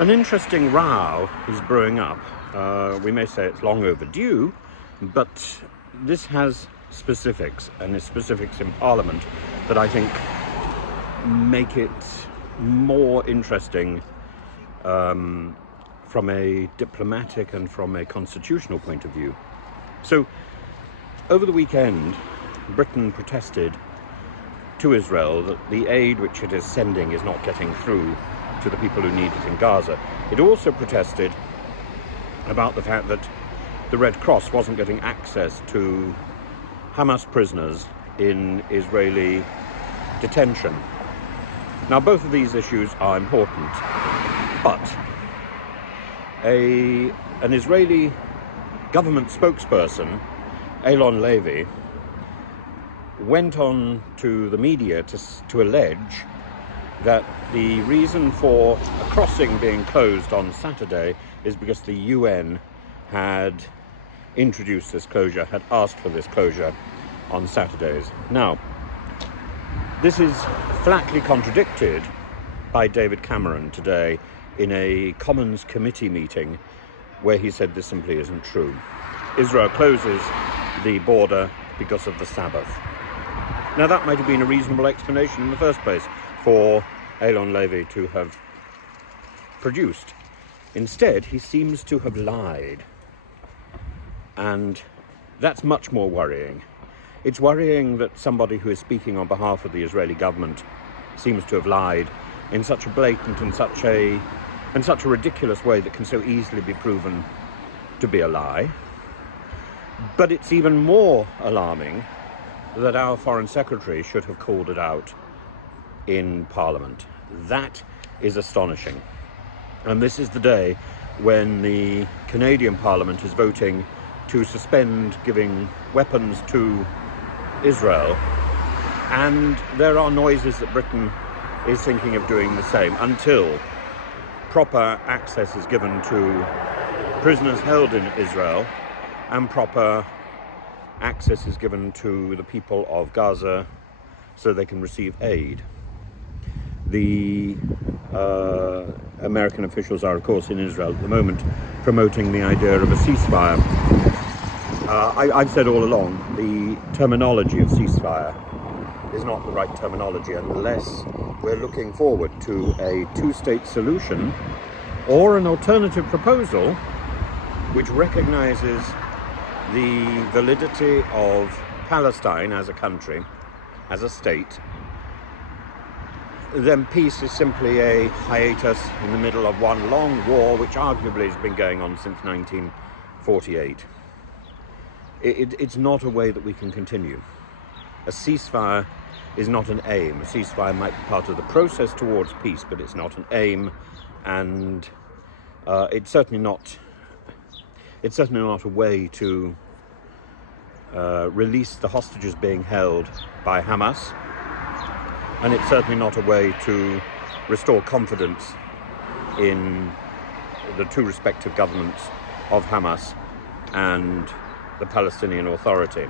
An interesting row is brewing up. We may say it's long overdue, but this has specifics, and it's specifics in Parliament that I think make it more interesting from a diplomatic and from a constitutional point of view. So, over the weekend, Britain protested to Israel that the aid which it is sending is not getting through to the people who need it in Gaza. It also protested about the fact that the Red Cross wasn't getting access to Hamas prisoners in Israeli detention. Now, both of these issues are important, but an Israeli government spokesperson, Eylon Levy, went on to the media to allege that the reason for a crossing being closed on Saturday is because the UN had introduced this closure, had asked for this closure on Saturdays. Now, this is flatly contradicted by David Cameron today in a Commons committee meeting where he said this simply isn't true. Israel closes the border because of the Sabbath. Now, that might have been a reasonable explanation in the first place for Eylon Levy to have produced. Instead, he seems to have lied. And that's much more worrying. It's worrying that somebody who is speaking on behalf of the Israeli government seems to have lied in such a blatant and such a ridiculous way that can so easily be proven to be a lie. But it's even more alarming that our Foreign Secretary should have called it out in Parliament. That is astonishing. And this is the day when the Canadian Parliament is voting to suspend giving weapons to Israel, and there are noises that Britain is thinking of doing the same until proper access is given to prisoners held in Israel and proper access is given to the people of Gaza so they can receive aid. The American officials are, of course, in Israel at the moment promoting the idea of a ceasefire. I've said all along, the terminology of ceasefire is not the right terminology unless we're looking forward to a two-state solution or an alternative proposal which recognizes the validity of Palestine as a country, as a state. Then peace is simply a hiatus in the middle of one long war which arguably has been going on since 1948. It's not a way that we can continue. A ceasefire is not an aim. A ceasefire might be part of the process towards peace, but it's not an aim, and it's certainly not a way to release the hostages being held by Hamas, and it's certainly not a way to restore confidence in the two respective governments of Hamas and the Palestinian Authority,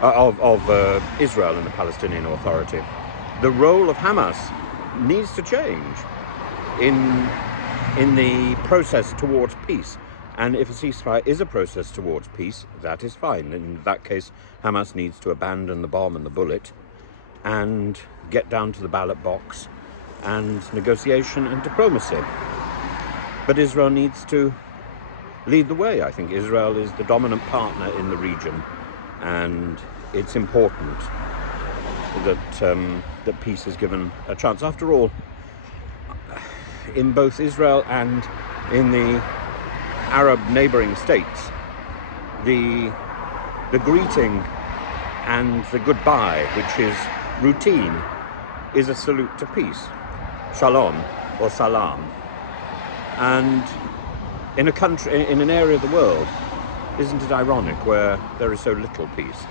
of Israel and the Palestinian Authority. The role of Hamas needs to change in the process towards peace. And if a ceasefire is a process towards peace, that is fine. In that case, Hamas needs to abandon the bomb and the bullet and get down to the ballot box and negotiation and diplomacy. But Israel needs to lead the way. I think Israel is the dominant partner in the region, and it's important that peace is given a chance. After all, in both Israel and in the Arab neighboring states, the greeting and the goodbye, which is routine, is a salute to peace, shalom or salam. And in a country, in an area of the world, isn't it ironic where there is so little peace?